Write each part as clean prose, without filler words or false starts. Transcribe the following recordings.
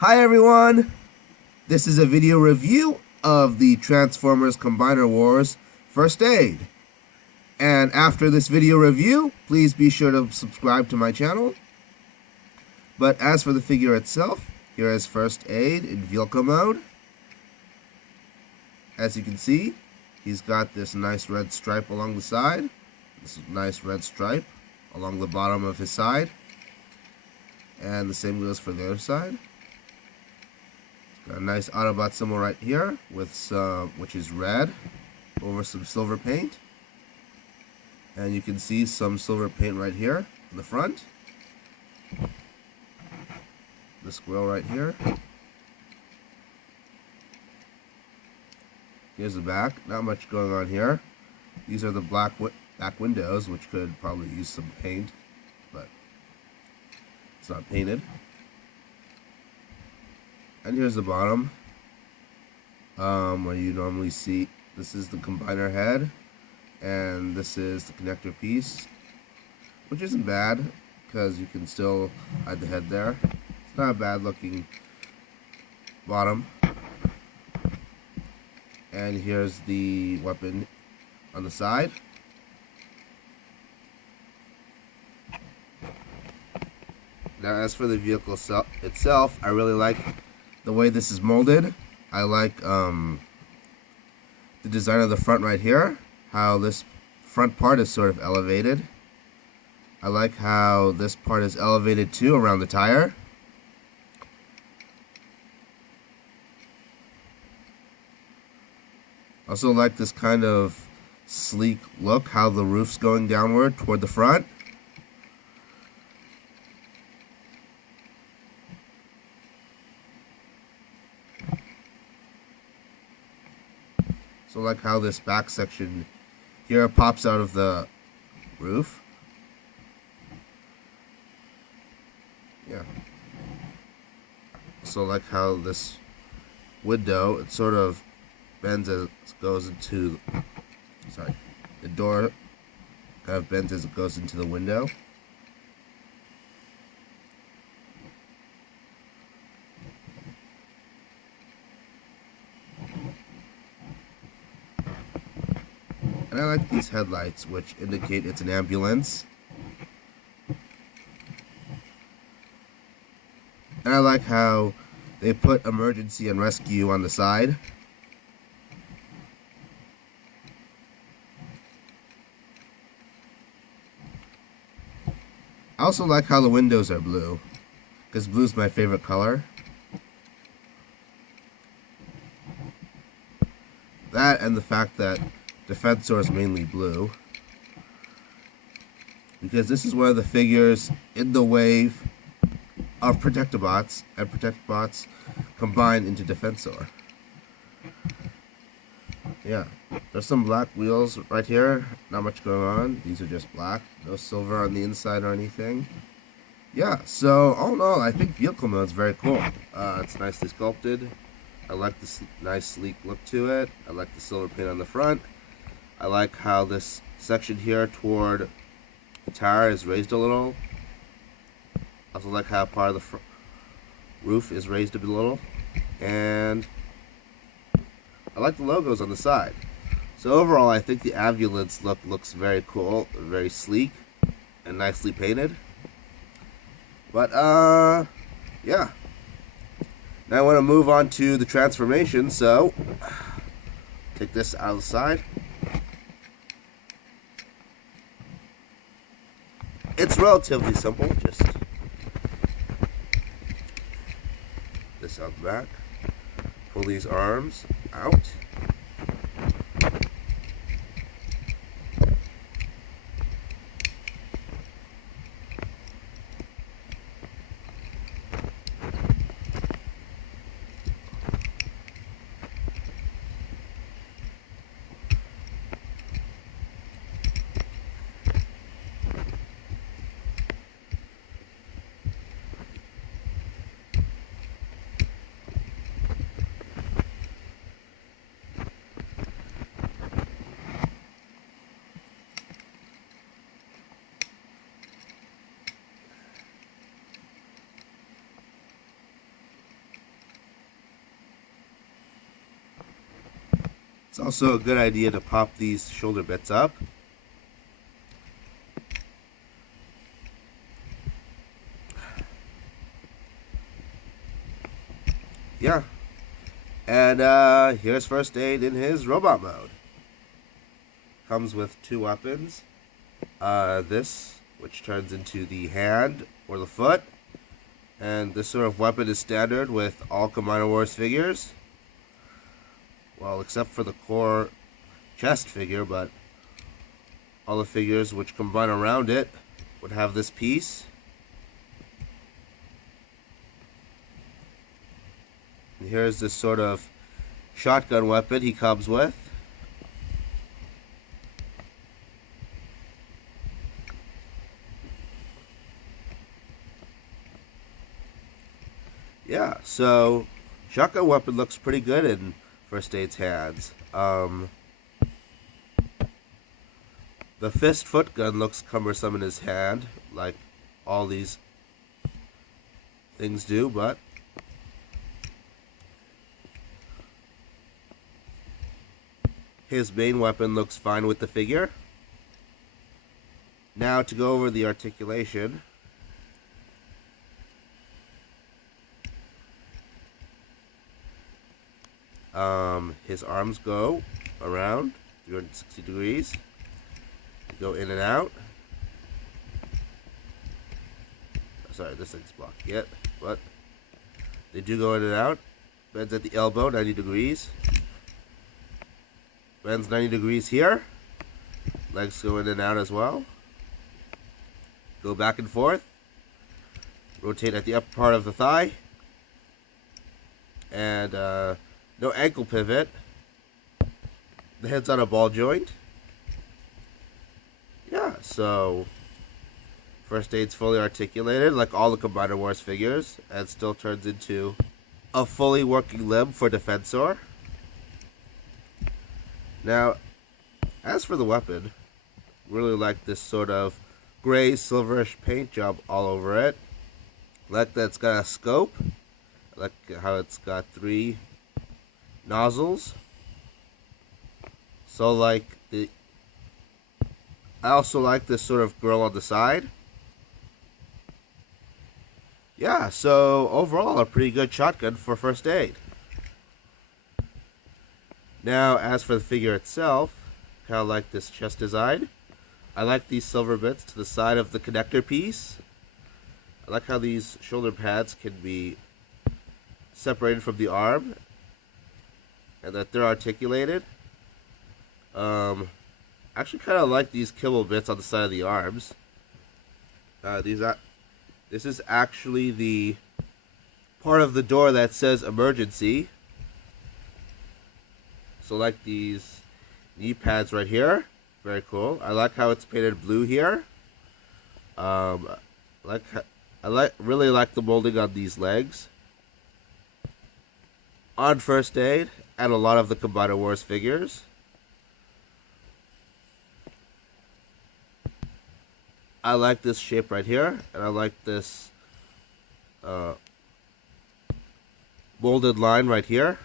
Hi everyone! This is a video review of the Transformers Combiner Wars First Aid. And after this video review, please be sure to subscribe to my channel. But as for the figure itself, here is First Aid in vehicle mode. As you can see, he's got this nice red stripe along the side. This nice red stripe along the bottom of his side. And the same goes for the other side. Got a nice Autobot symbol right here, with which is red, over some silver paint. And you can see some silver paint right here in the front. The squirrel right here. Here's the back. Not much going on here. These are the back windows, which could probably use some paint, but it's not painted. And here's the bottom, where you normally see, this is the combiner head, and this is the connector piece, which isn't bad, because you can still hide the head there. It's not a bad looking bottom. And here's the weapon on the side. Now as for the vehicle itself, I really like the way this is molded. I like the design of the front right here, how this front part is sort of elevated. I like how this part is elevated too around the tire. Also like this kind of sleek look, how the roof's going downward toward the front. So like how this back section here pops out of the roof. Yeah. So like how this window, it sort of bends as it goes into, the door kind of bends as it goes into the window. And I like these headlights, which indicate it's an ambulance. And I like how they put emergency and rescue on the side. I also like how the windows are blue, because blue is my favorite color. That and the fact that Defensor is mainly blue, because this is one of the figures in the wave of Protectobots, and Protectobots combined into Defensor. Yeah, there's some black wheels right here, not much going on. These are just black, no silver on the inside or anything. Yeah, so all in all, I think vehicle mode is very cool. It's nicely sculpted. I like this nice sleek look to it. I like the silver paint on the front. I like how this section here toward the tire is raised a little. I also like how part of the roof is raised a little. And I like the logos on the side. So overall, I think the ambulance look looks very cool, very sleek, and nicely painted. But, yeah. Now I want to move on to the transformation, so take this out of the side. It's relatively simple, just this out the back, pull these arms out, It's also a good idea to pop these shoulder bits up. Yeah. And here's First Aid in his robot mode. Comes with two weapons. This, which turns into the hand or the foot. And this sort of weapon is standard with all Combiner Wars figures. Well, except for the core chest figure, but all the figures which combine around it would have this piece. And here's this sort of shotgun weapon he comes with. Yeah, so shotgun weapon looks pretty good in First Aid's hands. The fist foot gun looks cumbersome in his hand, like all these things do, but his main weapon looks fine with the figure. Now to go over the articulation. His arms go around 360 degrees. They go in and out. Sorry, this thing's blocking it, but they do go in and out. Bends at the elbow, 90 degrees. Bends 90 degrees here. Legs go in and out as well. Go back and forth. Rotate at the upper part of the thigh. And no ankle pivot. The head's on a ball joint. Yeah, so First Aid's fully articulated, like all the Combiner Wars figures, and still turns into a fully working limb for Defensor. Now, as for the weapon, really like this sort of gray silverish paint job all over it. Like that it's got a scope. I like how it's got 3 nozzles. So I also like this sort of grill on the side. Yeah, so overall a pretty good shotgun for First Aid. Now, as for the figure itself, kind of like this chest design. I like these silver bits to the side of the connector piece. I like how these shoulder pads can be separated from the arm and that they're articulated. Actually kind of like these kibble bits on the side of the arms. This is actually the part of the door that says emergency. So like these knee pads right here, very cool. I like how it's painted blue here. I really like the molding on these legs. On First Aid and a lot of the Combiner Wars figures. I like this shape right here, and I like this molded line right here,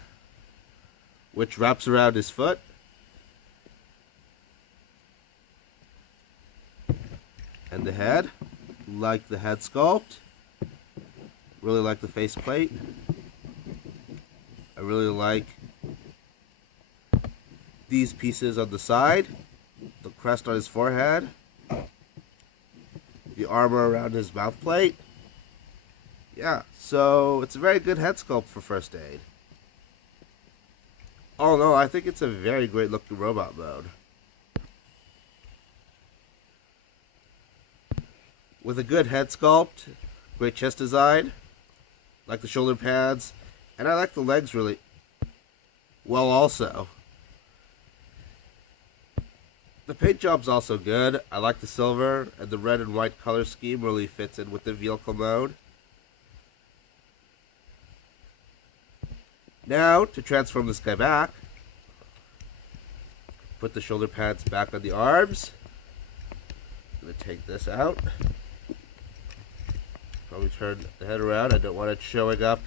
which wraps around his foot. And the head. Like the head sculpt. Really like the faceplate. I really like these pieces on the side. The crest on his forehead. The armor around his mouth plate. Yeah, so it's a very good head sculpt for First Aid. All in all, I think it's a very great looking robot mode. With a good head sculpt, great chest design, like the shoulder pads, and I like the legs really well also. The paint job's also good. I like the silver, and the red and white color scheme really fits in with the vehicle mode. Now, to transform this guy back, put the shoulder pads back on the arms. I'm going to take this out. Probably turn the head around. I don't want it showing up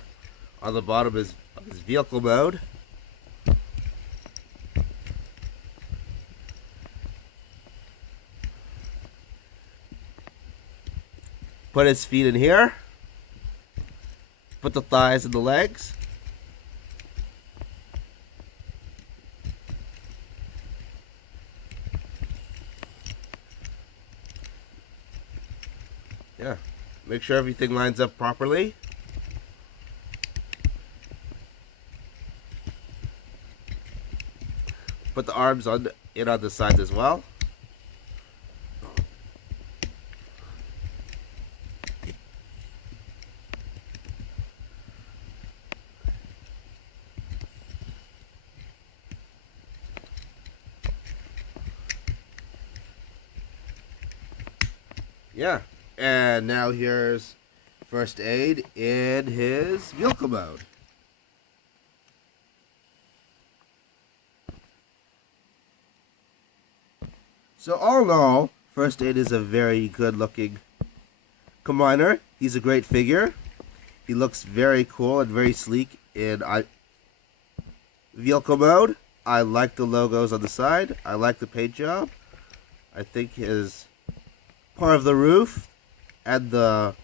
on the bottom of his vehicle mode. Put his feet in here. Put the thighs and the legs. Yeah. Make sure everything lines up properly. Put the arms on the sides as well. Yeah. And now here's first aid in his vehicle mode. So all in all, first aid is a very good looking combiner. He's a great figure. He looks very cool and very sleek in vehicle mode. I like the logos on the side. I like the paint job. I think his part of the roof and the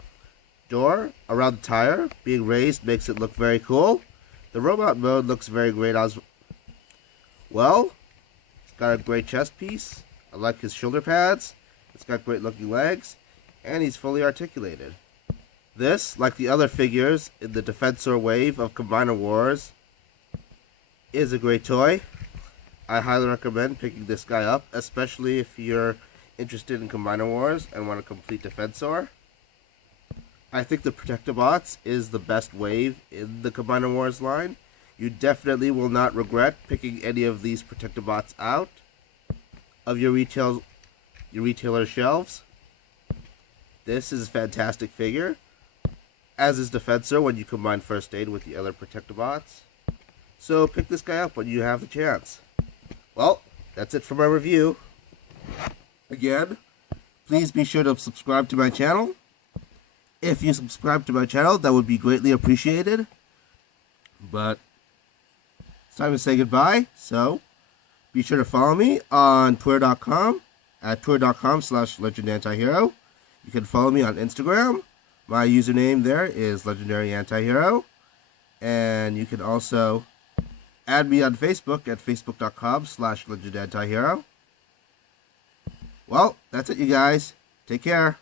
door around the tire being raised makes it look very cool. The robot mode looks very great as well. It's got a great chest piece. I like his shoulder pads. It's got great looking legs. And he's fully articulated. This, like the other figures in the Defensor wave of Combiner Wars, is a great toy. I highly recommend picking this guy up, especially if you're interested in Combiner Wars and want a complete Defensor. I think the Protectobots is the best wave in the Combiner Wars line. You definitely will not regret picking any of these Protectobots out of your retailer shelves. This is a fantastic figure, as is Defensor when you combine First Aid with the other Protectobots. So pick this guy up when you have the chance. Well, that's it for my review. Again, please be sure to subscribe to my channel. If you subscribe to my channel, that would be greatly appreciated. But it's time to say goodbye, so be sure to follow me on Twitter.com at twitter.com/legendantihero. You can follow me on Instagram. My username there is legendaryantihero. And you can also add me on Facebook at facebook.com/legendantihero. Well, that's it, you guys. Take care.